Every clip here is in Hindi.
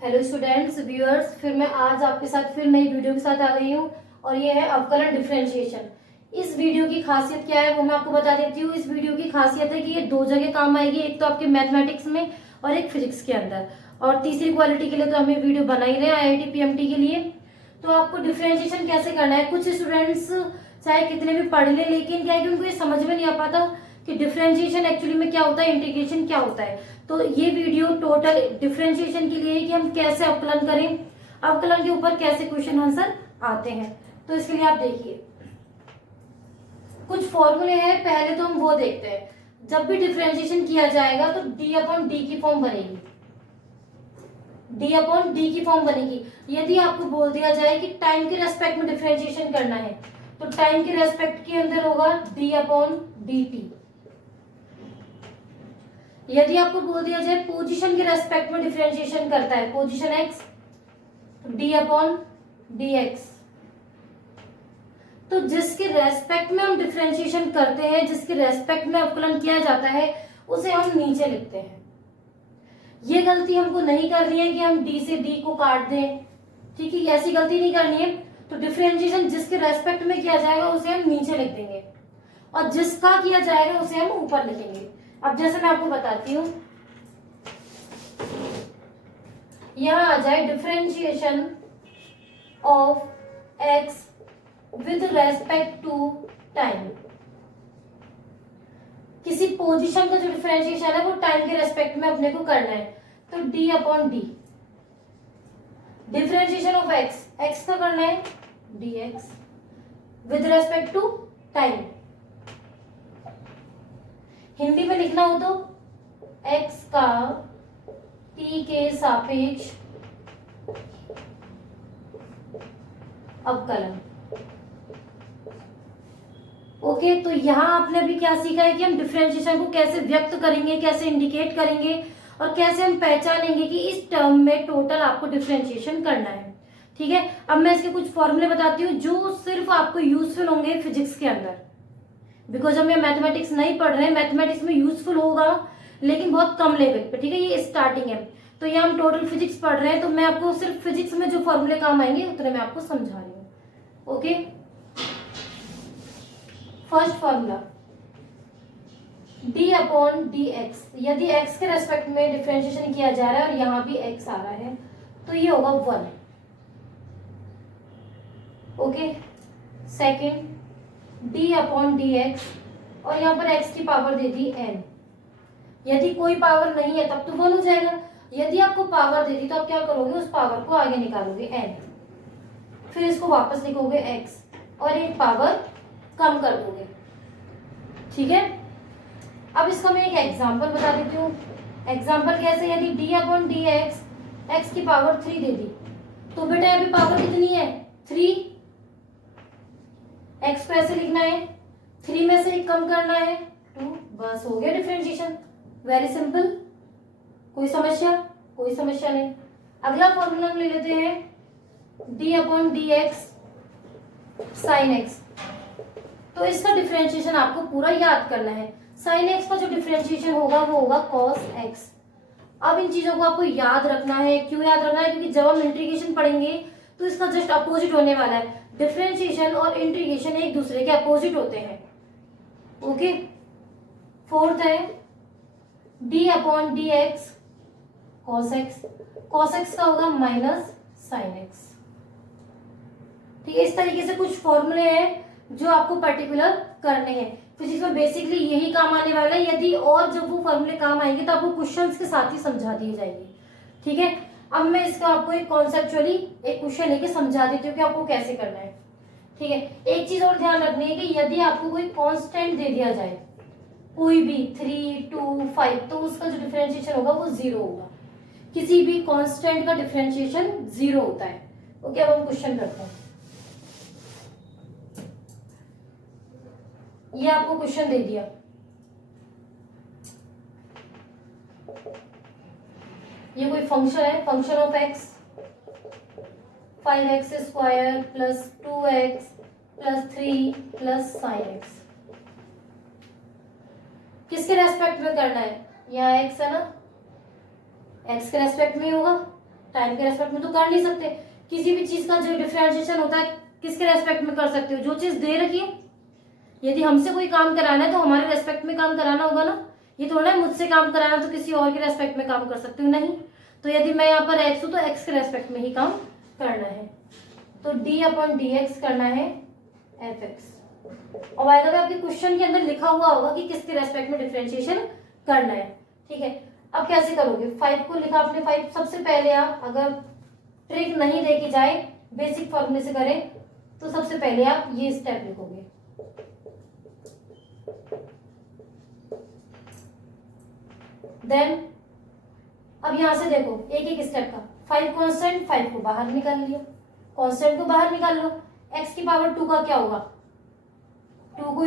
हेलो स्टूडेंट्स व्यूअर्स, फिर मैं आज आपके साथ फिर नई वीडियो के साथ आ गई हूँ और ये है अवकलन डिफरेंशिएशन। इस वीडियो की खासियत क्या है वो मैं आपको बता देती हूँ। इस वीडियो की खासियत है कि ये दो जगह काम आएगी, एक तो आपके मैथमेटिक्स में और एक फिजिक्स के अंदर, और तीसरी क्वालिटी के लिए तो हम ये वीडियो बना ही रहे हैं IIT PMT के लिए। तो आपको डिफरेंशिएशन कैसे करना है, कुछ स्टूडेंट्स चाहे कितने भी पढ़ ले लेकिन क्या है कि उनको ये समझ में नहीं आ पाता कि डिफरेंशिएशन एक्चुअली में क्या होता है, इंटीग्रेशन क्या होता है। तो ये वीडियो टोटल डिफरेंशिएशन के लिए है कि हम कैसे अवकलन करें, अवकलन के ऊपर कैसे क्वेश्चन आंसर आते हैं। तो इसके लिए आप देखिए कुछ फॉर्मूले हैं, पहले तो हम वो देखते हैं। जब भी डिफरेंशिएशन किया जाएगा तो डी अपॉन डी की फॉर्म बनेगी, डी अपॉन डी की फॉर्म बनेगी। यदि आपको बोल दिया जाए कि टाइम के रेस्पेक्ट में डिफरेंशिएशन करना है तो टाइम के रेस्पेक्ट के अंदर होगा डी अपॉन डी टी। यदि आपको बोल दिया जाए पोजीशन के रेस्पेक्ट में डिफरेंशिएशन करता है, position x, D upon D x. तो जिसके रेस्पेक्ट में हम डिफरेंशिएशन करते हैं, जिसके रेस्पेक्ट में अवकलन किया जाता है, उसे हम नीचे लिखते हैं। ये गलती हमको नहीं करनी है कि हम डी से डी को काट दें, ठीक है, ऐसी गलती नहीं करनी है। तो डिफरेंशिएशन जिसके रेस्पेक्ट में किया जाएगा उसे हम नीचे लिख देंगे और जिसका किया जाएगा उसे हम ऊपर लिखेंगे। अब जैसे मैं आपको बताती हूं, यहां आ जाए differentiation of x with respect to time. किसी पोजीशन का जो डिफरेंशिएशन है वो टाइम के रेस्पेक्ट में अपने को करना है, तो d upon d. Differentiation of x, x का करना है d x with respect to time. Hindi में लिखना हो तो x का t के सापेक्ष अवकलन। ओके, तो यहां आपने अभी क्या सीखा है कि हम डिफरेंशिएशन को कैसे व्यक्त करेंगे, कैसे इंडिकेट करेंगे और कैसे हम पहचानेंगे कि इस टर्म में टोटल आपको डिफरेंशिएशन करना है। ठीक है, अब मैं इसके कुछ फॉर्मूले बताती हूँ जो सिर्फ आपको यूजफुल होंगे फिजिक्स के अंदर, बिकॉज हम ये मैथमेटिक्स नहीं पढ़ रहे हैं। मैथमेटिक्स में यूजफुल होगा लेकिन बहुत कम लेवल पे, ठीक है, ये स्टार्टिंग है। तो ये हम टोटल फिजिक्स पढ़ रहे हैं तो मैं आपको सिर्फ फिजिक्स में जो फॉर्मूले काम आएंगे उतने मैं आपको समझा रही हूँ। Okay, first formula d upon D x. यदि x के रेस्पेक्ट में डिफरेंशिएशन किया जा रहा है और यहाँ भी x आ रहा है तो ये होगा 1। Okay, second d upon D x और यहाँ पर x की पावर दे दी n। यदि कोई पावर नहीं है तब तो 1 हो जाएगा, यदि आपको पावर दे दी तो आप क्या करोगे, उस पावर को आगे निकालोगे n, फिर इसको वापस लिखोगे x और एक पावर कम कर दोगे। ठीक है, अब इसका मैं एक एग्जांपल बता देती हूँ। एग्जांपल कैसे, यदि d upon D x x की पावर 3 दे दी तो बेटा अभी पावर कितनी है 3, x को ऐसे लिखना है, 3 में से एक कम करना है 2, बस हो गया डिफरेंशिएशन। वेरी सिंपल, कोई समस्या, कोई समस्या नहीं। अगला फॉर्मूला हम ले लेते हैं d upon D x sine x. तो इसका डिफरेंशिएशन आपको पूरा याद करना है। साइन एक्स का जो डिफरेंशिएशन होगा वो होगा कॉस एक्स। अब इन चीजों को आपको याद रखना है। क्यों याद रखना है, क्योंकि जब हम इंटीग्रेशन पढ़ेंगे तो इसका जस्ट अपोजिट होने वाला है। डिफरेंशिएशन और इंटीग्रेशन एक दूसरे के अपोजिट होते हैं। ओके, फोर्थ है d upon D x cos x. Cos x का होगा माइनस साइन एक्स। ठीक है, इस तरीके से कुछ फॉर्मूले हैं जो आपको पर्टिकुलर करने हैं। फिजिक्स में बेसिकली यही काम आने वाला है। यदि और जब वो फॉर्मूले काम आएंगे तो आपको क्वेश्चंस के साथ ही समझा दिए जाएंगे। ठीक है, अब मैं इसका आपको एक कॉन्सेप्चुअली एक क्वेश्चन लेके समझा देती हूँ कि आपको कैसे करना है। ठीक है, एक चीज और ध्यान रखनी है कि यदि आपको कोई कांस्टेंट दे दिया जाए, कोई भी 3, 2, 5, तो उसका जो डिफरेंशिएशन होगा वो 0 होगा। किसी भी कांस्टेंट का डिफरेंशिएशन 0 होता है। ओके, अब हम क्वेश्चन करते हैं। ये आपको क्वेश्चन दे दिया, ये कोई फंक्शन है, function of x 5x square plus 2x plus 3 plus sine x. किसके रेस्पेक्ट में करना है, यहाँ x है ना, x के रेस्पेक्ट में होगा। टाइम के रेस्पेक्ट में तो कर नहीं सकते। किसी भी चीज का जो डिफरेंशिएशन होता है किसके रेस्पेक्ट में कर सकते हो, जो चीज दे रखी है। यदि हमसे कोई काम कराना है तो हमारे रेस्पेक्ट में काम कराना होगा ना, ये थोड़ा है मुझसे काम कराना तो किसी और के रेस्पेक्ट में काम कर सकती हूँ, नहीं। तो यदि मैं यहाँ पर एक्स हूँ तो एक्स के रेस्पेक्ट में ही काम करना है, तो डी अपॉन डी एक्स करना है एफ एक्स। और बाय द वे आपके क्वेश्चन के अंदर लिखा हुआ होगा कि किसके रेस्पेक्ट में डिफरेंशिएशन करना है, ठीक है। अब कैसे करोगे, 5 को लिखा आपने 5, सबसे पहले आप अगर ट्रिक नहीं देखी जाए बेसिक फॉर्मूले से करें तो सबसे पहले आप ये स्टेप लिखोगे, देन अब यहां से देखो एक एक स्टेप का, 5 कांस्टेंट, 5 को बाहर निकाल लिया, कांस्टेंट को बाहर निकाल लो, x की पावर 2 का क्या होगा, 2 को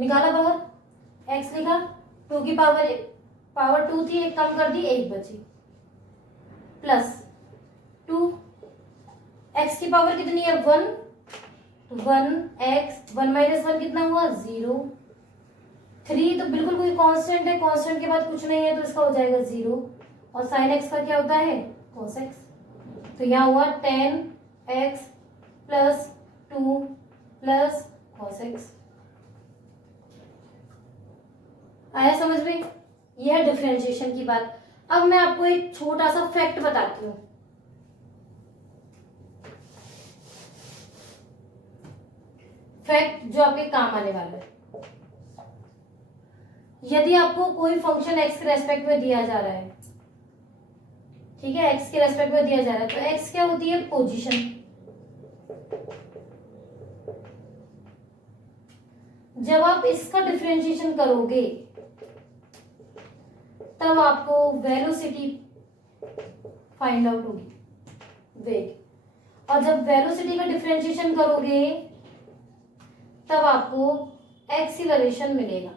निकाला बाहर, x लिखा, 2 की पावर 2 थी, एक कम कर दी, 1 बची, प्लस 2, x की पावर कितनी है 1, तो 1x 1 माइनस 1 कितना हुआ 0, 3 तो बिल्कुल कोई कांस्टेंट है, कांस्टेंट के बाद कुछ नहीं है तो इसका हो जाएगा 0, और साइन x का क्या होता है cos x, तो यहाँ हुआ 10x plus 2 plus cos x। आया समझ में, यह है डिफरेंशिएशन की बात। अब मैं आपको एक छोटा सा फैक्ट बताती हूँ, फैक्ट जो आपके काम आने वाला है। यदि आपको कोई फंक्शन x के रेस्पेक्ट में दिया जा रहा है, ठीक है, x के रेस्पेक्ट में दिया जा रहा है, तो x क्या होती है पोजीशन। जब आप इसका डिफरेंशिएशन करोगे तब आपको वेलोसिटी फाइंड आउट होगी, वेग, और जब वेलोसिटी का डिफरेंशिएशन करोगे तब आपको एक्सीलरेशन मिलेगा।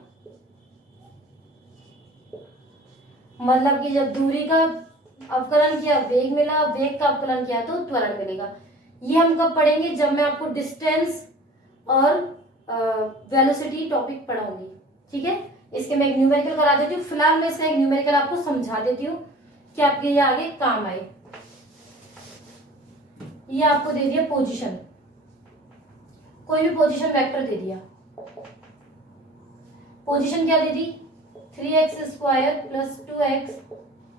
मतलब कि जब दूरी का अवकलन किया वेग मिला, वेग का अवकलन किया तो त्वरण मिलेगा। ये हम कब पढ़ेंगे, जब मैं आपको डिस्टेंस और वेलोसिटी टॉपिक पढ़ाऊंगी, ठीक है। इसके मैं एक न्यूमेरिकल करा देती हूँ, फिलहाल मैं इसका एक न्यूमेरिकल आपको समझा देती हूँ कि आपके ये आगे काम आए। ये आपको दे दिया पोजीशन, कोई भी पोजीशन वेक्टर दे दिया, पोजीशन क्या दे दी 3x square plus 2x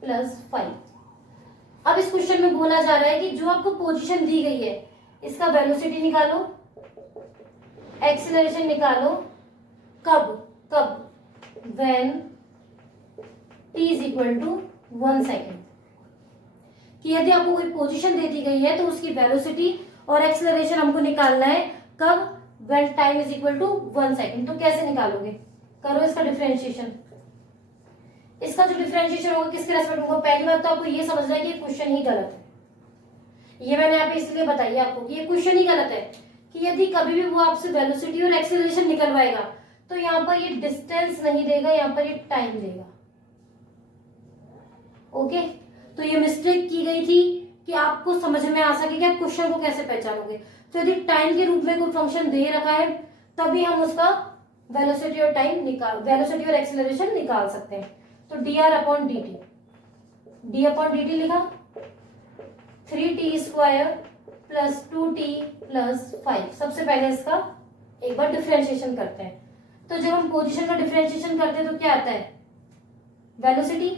plus 5। अब इस क्वेश्चन में बोला जा रहा है कि जो आपको पोजीशन दी गई है इसका वेलोसिटी निकालो, एक्सीलरेशन निकालो, कब कब when t is equal to 1 second, कि यदि आपको कोई पोजीशन दे दी गई है तो उसकी वेलोसिटी और एक्सीलरेशन हमको निकालना है कब, when time is equal to 1 second. तो कैसे निकालोगे, करो इसका डिफरेंशिएशन। इसका जो डिफरेंशिएशन होगा किसके रेस्पेक्ट में होगा, पहली बात तो आपको ये समझना है कि ये क्वेश्चन ही गलत है। ये मैंने यहाँ पे इसलिए बताई आपको कि ये क्वेश्चन ही गलत है, कि यदि कभी भी वो आपसे वेलोसिटी और एक्सीलरेशन निकलवाएगा तो यहाँ पर ये डिस्टेंस नहीं देगा, यहाँ पर ये टाइम देगा। ओके, तो ये मिस्टेक की गई थी कि आपको समझ में आ सके कि आप क्वेश्चन को कैसे पहचानोगे। तो यदि टाइम के रूप में कोई फंक्शन दे रखा है तभी हम उसका वेलोसिटी और वेलोसिटी और एक्सीलरेशन निकाल सकते हैं। तो dr upon dt, d upon dt लिखा, 3t square plus 2t plus 5। सबसे पहले इसका एक बार डिफरेंशिएशन करते हैं। तो जब हम पोजीशन का डिफरेंशिएशन करते हैं तो क्या आता है, वेलोसिटी,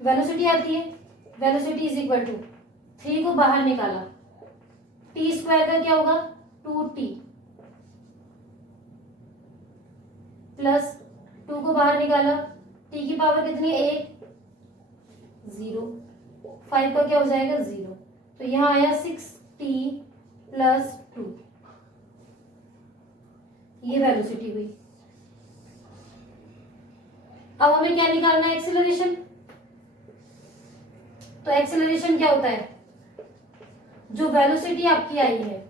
वेलोसिटी आती है, वेलोसिटी इज इक्वल टू 3 को बाहर निकाला, टी स्क्वायर का क्या होगा 2t प्लस 2 को बाहर निकाला, t की पावर कितनी है 1, 0, 5 का क्या हो जाएगा 0, तो यहां आया 6t प्लस 2, ये वेलोसिटी हुई। अब हमें क्या निकालना है, एक्सीलरेशन। तो एक्सीलरेशन क्या होता है, जो वेलोसिटी आपकी आई है,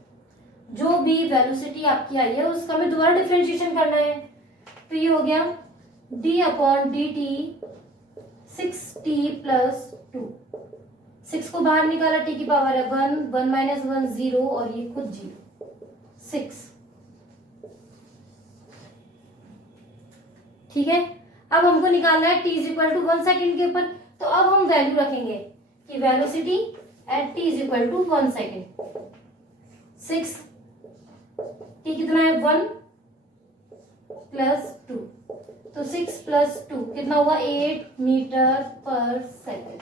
जो भी वेलोसिटी आपकी आई है उसका हमें दोबारा डिफरेंशिएशन करना है। तो ये हो गया d upon D T 6t plus 2, 6 को बाहर निकाला, t की पावर है 1, 1 माइनस 1 0, और ये खुद 0, 6। ठीक है, अब हमको निकालना है t is equal to 1 second के ऊपर। तो अब हम वैल्यू रखेंगे कि velocity at t is equal to 1 second. 6 t कितना है 1 प्लस 2, तो 6 प्लस 2 कितना हुआ 8 मीटर पर सेकेंड।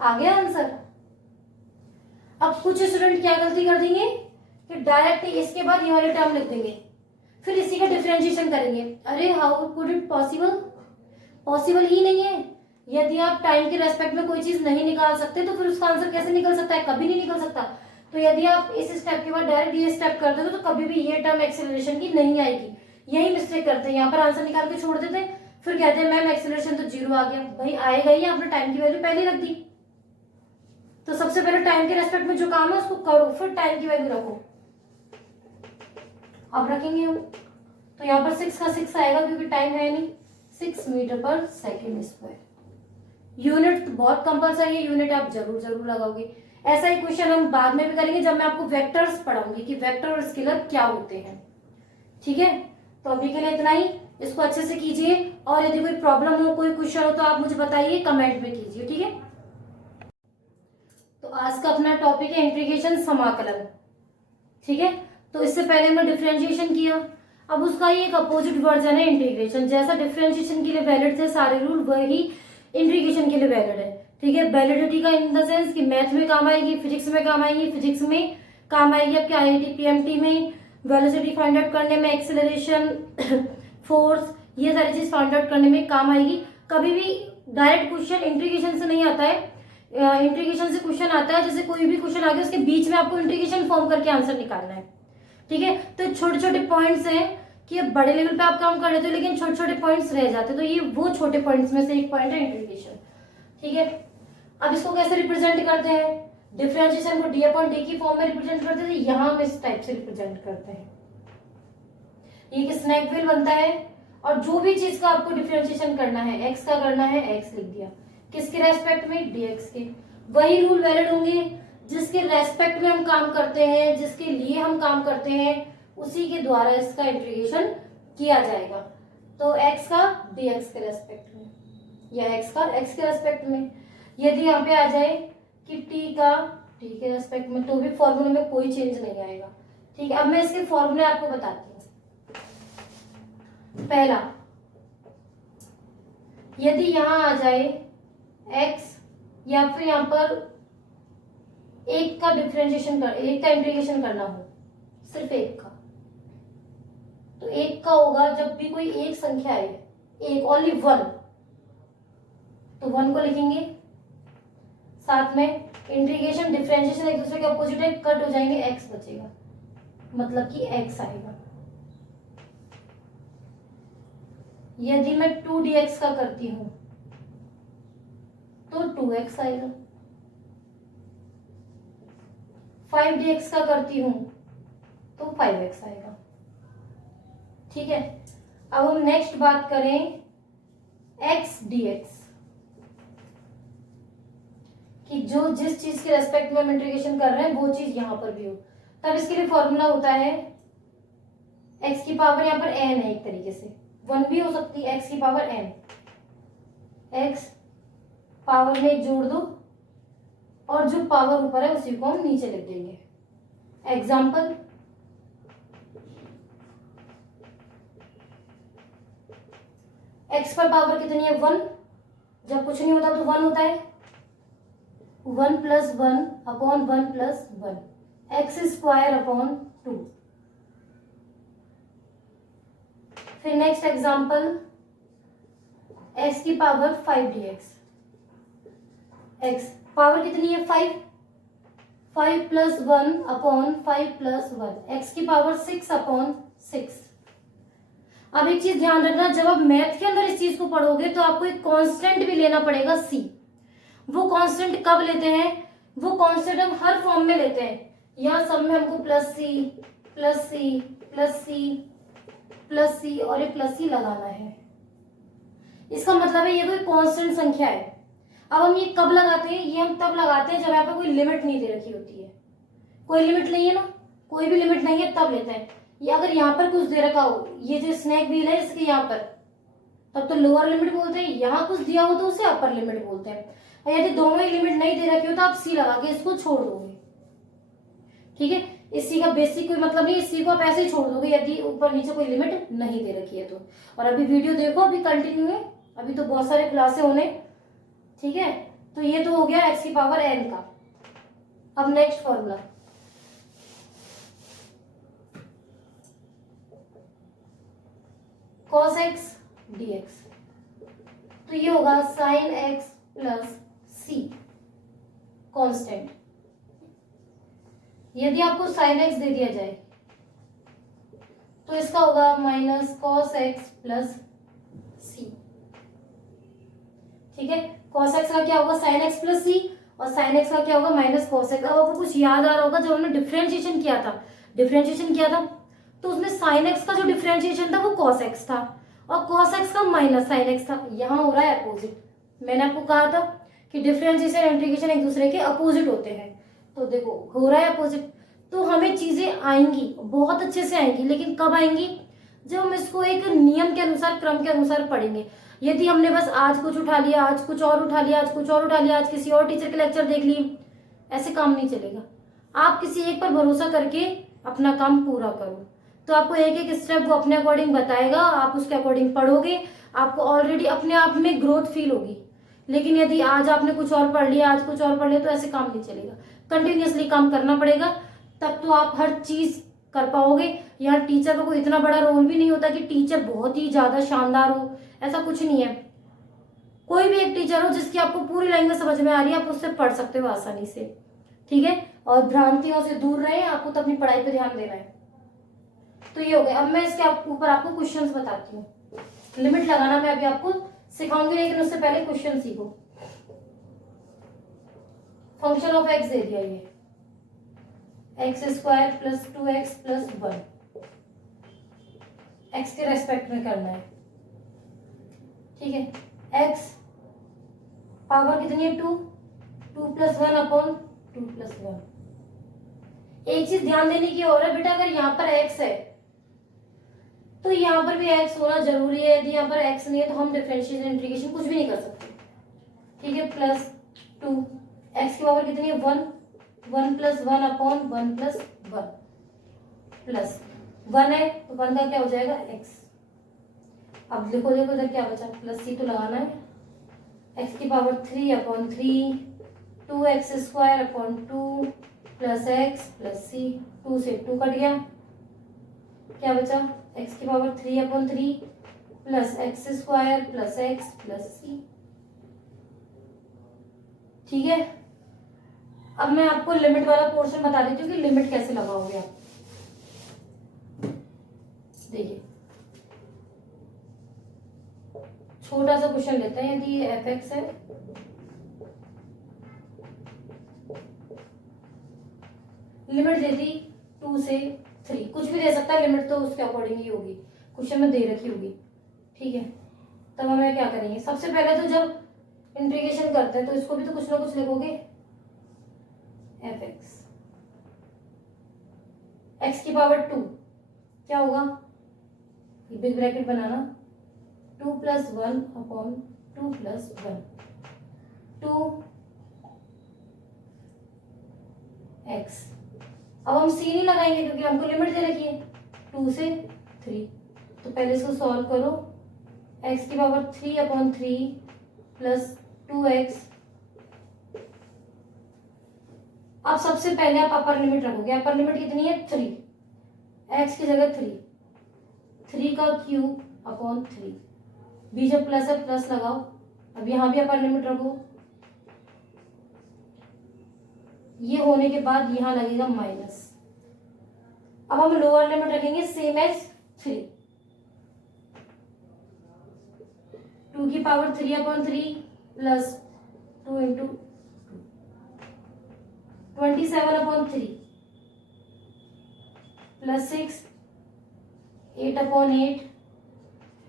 आ गया आंसर। अब कुछ स्टूडेंट क्या गलती कर देंगे कि डायरेक्ट इसके बाद ये वाले टर्म लिख देंगे, फिर इसी का डिफरेंशिएशन करेंगे। अरे how could it possible, possible ही नहीं है। यदि आप टाइम के रेस्पेक्ट में कोई चीज नहीं निकाल सकते तो फिर उसका आंसर कैसे निकल सकता है, कभी नहीं निकल सकता। तो यदि आप इस स्टेप के बाद डायरेक्ट ये स्टेप कर देते तो कभी भी ये टर्म एक्सेलरेशन की नहीं आएगी। यही मिस्टेक करते हैं, यहाँ पर आंसर निकाल के छोड़ देते हैं, फिर कहते हैं मैम एक्सेलरेशन तो 0 आ गया। भाई आएगा ही, आपने टाइम की वैल्यू पहले रख दी। तो सबसे पहले टाइम के रेस्पेक्ट में जो काम है उसको करो, फिर टाइम की वैल्यू रखो। अब रखेंगे हम, तो यहाँ पर 6 का 6 आएगा क्योंकि टाइम है नहीं। 6 मीटर पर सेकेंड स्क्वायर। यूनिट तो बहुत कंपलसरी है, यूनिट आप जरूर जरूर लगाओगे। ऐसा ही क्वेश्चन हम बाद में भी करेंगे जब मैं आपको वेक्टर्स पढ़ाऊंगी कि वेक्टर और स्केलर क्या होते हैं। ठीक है, तो अभी के लिए इतना ही, इसको अच्छे से कीजिए और यदि कोई प्रॉब्लम हो, कोई क्वेश्चन हो तो आप मुझे बताइए, कमेंट में कीजिए। ठीक है, तो आज का अपना टॉपिक है इंटीग्रेशन, समाकलन। ठीक है, तो इससे पहले हमने डिफरेंशिएशन किया, अब उसका ही एक अपोजिट वर्जन है इंटीग्रेशन। जैसा डिफरेंशिएशन के लिए वैलिड थे सारे रूल, वही इंटीग्रेशन के लिए वैलिड है। ठीक है, वैलिडिटी का इन द सेंस कि मैथ में काम आएगी, फिजिक्स में काम आएगी, फिजिक्स में काम आएगी आपके आईआईटी पीएमटी में वेलोसिटी फाइंड आउट करने में, एक्सेलरेशन, फोर्स, ये सारी चीज फाइंड आउट करने में काम आएगी। कभी भी डायरेक्ट क्वेश्चन इंटीग्रेशन से नहीं आता है, इंटीग्रेशन से क्वेश्चन आता है जैसे कोई भी क्वेश्चन आ गया उसके बीच में आपको इंटीग्रेशन फॉर्म करके आंसर निकालना है। ठीक है, तो छोटे छोटे पॉइंट्स हैं कि अब बड़े लेवल पे आप काम कर रहे थे लेकिन छोटे छोटे पॉइंट्स रह जाते, तो ये वो छोटे पॉइंट्स में से एक पॉइंट है इंटीग्रेशन। ठीक है, अब इसको कैसे रिप्रेजेंट करते हैं, डिफरेंशिएशन को डी अपॉन डी की फॉर्म में रिप्रेजेंट करते थे, यहां हम इस टाइप से रिप्रेजेंट करते हैं। ये एक स्नैक व्हील बनता है और जो भी चीज का आपको डिफरेंशिएशन करना है, एक्स का करना है, एक्स लिख दिया, किसके रेस्पेक्ट में, डीएक्स के। वही रूल वैलिड होंगे जिसके रेस्पेक्ट में हम काम करते हैं, जिसके लिए हम काम करते हैं, उसी के द्वारा इसका इंटीग्रेशन किया जाएगा। तो x का dx के रेस्पेक्ट में या x का x के रेस्पेक्ट में। यदि यहाँ पे आ जाए कि t का t के रेस्पेक्ट में, तो भी फॉर्मूले में कोई चेंज नहीं आएगा। ठीक है, अब मैं इसके फॉर्मूले आपको बताती हूँ। पहला, यदि यहाँ आ जाए x या फिर यहाँ पर एक का डिफरेंशिएशन कर, एक का इंटीग्रेशन करना हो, सिर्फ एक का, तो एक का होगा जब भी कोई एक संख्या है, एक ओनली 1, तो 1 को लिखेंगे, साथ में इंटीग्रेशन डिफरेंशिएशन एक दूसरे के अपोजिट है, कट हो जाएंगे, x बचेगा, मतलब कि x आएगा। यदि मैं 2dx का करती हूं तो 2x आएगा, 5dx का करती हूं तो 5x आएगा। ठीक है, अब हम नेक्स्ट बात करें x dx कि जो जिस चीज के रेस्पेक्ट में हम इंटीग्रेशन कर रहे हैं वो चीज यहां पर भी हो, तब इसके लिए फॉर्मूला होता है x की पावर, यहां पर n है, एक तरीके से 1 भी हो सकती है, x की पावर n, x पावर में एक जोड़ दो और जो पावर ऊपर है उसी को हम नीचे लिख देंगे। एग्जाम्पल, x पर पावर कितनी है 1, जब कुछ नहीं होता तो 1 होता है, 1 plus 1 upon 1 plus 1, x square upon 2। फिर नेक्स्ट एग्जाम्पल, x की पावर 5dx, x पावर कितनी है 5, 5 प्लस 1 अपॉन 5 प्लस 1, एक्स की पावर 6 अपॉन 6। अब एक चीज ध्यान रखना, जब आप मैथ के अंदर इस चीज को पढ़ोगे तो आपको एक कांस्टेंट भी लेना पड़ेगा c। वो कांस्टेंट कब लेते हैं, वो कांस्टेंट हम हर फॉर्म में लेते हैं। यहाँ सब में हमको plus C plus C plus C plus C और एक प्लस सी लगाना है, इसका मतलब है ये कोई कांस्टेंट संख्या है। अब हम ये कब लगाते हैं, ये हम तब लगाते हैं जब यहाँ पे कोई लिमिट नहीं दे रखी होती है। कोई लिमिट नहीं है ना, कोई भी लिमिट नहीं है तब लेते हैं। ये अगर यहाँ पर कुछ दे रखा हो, ये जो स्नैक व्हील है इसके यहाँ पर, तब तो लोअर लिमिट बोलते हैं, यहाँ कुछ दिया हो तो उसे अपर लिमिट बोलते हैं। और यदि दोनों ही लिमिट नहीं दे रखी हो तो आप सी लगा के इसको छोड़ दोगे। ठीक है, इस सी का बेसिक कोई मतलब नहीं, इस सी को आप ऐसे ही छोड़ दोगे यदि ऊपर नीचे कोई लिमिट नहीं दे रखी है तो। और अभी वीडियो देखो, अभी कंटिन्यू है, अभी तो बहुत सारे क्लासे होने। ठीक है, तो ये तो हो गया एक्स की पावर एन का। अब next formula, cos x dx, तो ये होगा sin x plus c constant. यदि आपको sin x दे दिया जाए तो इसका होगा minus cos x plus c। ठीक है, cos x का क्या होगा sin x प्लस c, और sin x का क्या होगा माइनस cos x। अब आपको कुछ याद आ रहा होगा, जब हमने डिफरेंशिएशन किया था तो उसमें sin x का जो डिफरेंशिएशन था वो cos x था, और cos x का माइनस sin x था। यहाँ हो रहा है अपोजिट। मैंने आपको कहा था कि डिफरेंशिएशन इंटीग्रेशन एक दूसरे के अपोजिट होते हैं, तो देखो हो रहा है अपोजिट। तो हमें चीजें आएंगी, बहुत अच्छे से आएंगी, लेकिन कब आएंगी? जब हम इसको एक नियम के अनुसार, क्रम के अनुसार पढ़ेंगे। यदि हमने बस आज कुछ उठा लिया, आज कुछ और उठा लिया, आज कुछ और उठा लिया, आज किसी और टीचर के लेक्चर देख लिए, ऐसे काम नहीं चलेगा। आप किसी एक पर भरोसा करके अपना काम पूरा करो। तो आपको एक एक स्टेप वो अपने अकॉर्डिंग बताएगा, आप उसके अकॉर्डिंग पढ़ोगे, आपको ऑलरेडी अपने आप में ग्रोथ फील होगी। लेकिन यदि आज आपने कुछ और पढ़ लिया, आज कुछ और पढ़ लिया, तो ऐसे काम नहीं चलेगा। कंटिन्यूअसली काम करना पड़ेगा, तब तो आप हर चीज कर पाओगे। यहाँ टीचर का कोई इतना बड़ा रोल भी नहीं होता कि टीचर बहुत ही ज्यादा शानदार हो, ऐसा कुछ नहीं है। कोई भी एक टीचर हो जिसकी आपको पूरी लैंग्वेज समझ में आ रही है, आप उससे पढ़ सकते हो आसानी से। ठीक है, और भ्रांतियों से दूर रहे, आपको तो अपनी पढ़ाई पे ध्यान देना है। तो ये हो गया। अब मैं इसके ऊपर आपको क्वेश्चंस बताती हूँ। लिमिट लगाना मैं अभी आपको सिखाऊंगी, लेकिन उससे पहले क्वेश्चन सीखो। फंक्शन ऑफ एक्स दे दिया, ये x square plus 2x plus 1, x के रेस्पेक्ट में करना है। ठीक है, एक्स पावर कितनी है 2 प्लस 1 अपॉन 2 प्लस 1। एक चीज ध्यान देने की और है बेटा, अगर यहाँ पर x है तो यहाँ पर भी x होना जरूरी है। यदि यहाँ पर x नहीं है तो हम डिफरेंशिएशन इंटीग्रेशन कुछ भी नहीं कर सकते। ठीक है, प्लस 2, x की पावर कितनी है 1 प्लस 1 अपॉन 1 प्लस 1 प्लस 1 है तो 1 का क्या हो जाएगा x। अब देखो इधर क्या बचा, प्लस c तो लगाना है, x की power 3 upon 3, 2x square upon 2 plus x plus c, 2 से 2 कट गया, क्या बचा x की power 3 upon 3 plus x square plus x plus c। ठीक है, अब मैं आपको लिमिट वाला पोर्शन बता देती हूँ कि लिमिट कैसे लगाओगे आप। देखिए, छोटा सा क्वेश्चन लेते हैं। यदि ये f(x) है, लिमिट दे दी 2 से 3, कुछ भी दे सकता है, लिमिट तो उसके अकॉर्डिंग ही होगी, क्वेश्चन में दे रखी होगी। ठीक है, तब हमें क्या करेंगे, सबसे पहले तो जब इंटीग्रेशन करते हैं तो इसको भी तो कुछ ना कुछ लिखोगे। f(x) x की पावर 2 क्या होगा, बिग ब्रैकेट बनाना, 2 प्लस 1 अपॉन 2 प्लस 1, 2x। अब हम c नहीं लगाएंगे क्योंकि हमको लिमिट दे रखी है 2 से 3, तो पहले इसको सॉल्व करो। x की पावर 3 अपॉन 3 प्लस 2x। अब सबसे पहले आप अपर लिमिट रखोगे। अपर लिमिट कितनी है 3, x की जगह 3 का क्यूब अपॉन 3, b जब प्लस है प्लस लगाओ। अब यहाँ भी अपर लिमिट रखो, ये होने के बाद यहाँ लगेगा माइनस। अब हम लोअर लिमिट रखेंगे सेम एज 3, 2 की power 3 upon 3 plus 2 into 27 upon 3 plus 6, 8 upon 8।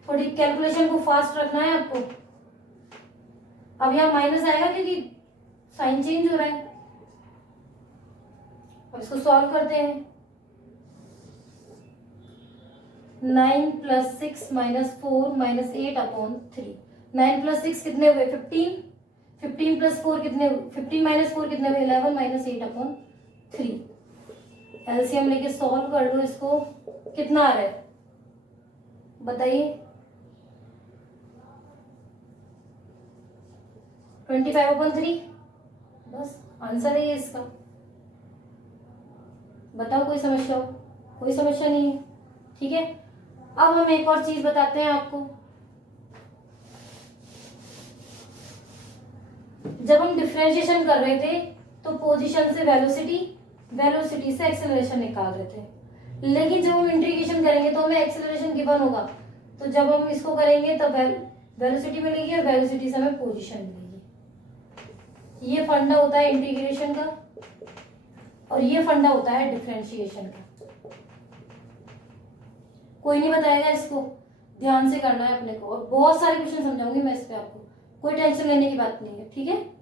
थोड़ी कैलकुलेशन को फास्ट रखना है आपको। अब यहाँ माइनस आएगा क्योंकि साइन चेंज हो रहा है। अब इसको सॉल्व करते हैं। 9 + 6 - 4 - 8/3। 9 + 6 कितने हुए? 15। 15 + 4 कितने हुए? 15 - 4 कितने हुए? 11 - 8/3। एलसीएम लेके सॉल्व कर लो इसको, कितना आ रहा है बताइए? 25/3। बस आंसर है ये इसका। बताओ कोई समस्या हो? कोई समस्या नहीं है, ठीक है। अब हम एक और चीज बताते हैं आपको। जब हम डिफरेंशिएशन कर रहे थे तो पोजीशन से वेलोसिटी, वेलोसिटी से एक्सेलरेशन निकाल रहे थे, लेकिन जब हम इंटीग्रेशन करेंगे तो हमें एक्सेलरेशन गिवन होगा, तो जब हम इसको करेंगे तो वेलोसिटी मिलेगी और वेलोसिटी से हमें पोजीशन मिलेगी। ये फंडा होता है इंटीग्रेशन का और ये फंडा होता है डिफरेंशिएशन का। कोई नहीं बताएगा इसको, ध्यान से करना है अपने को, और बहुत सारे क्वेश्चन समझाऊंगी मैं इस पे आपको, कोई टेंशन लेने की बात नहीं है, ठीक है।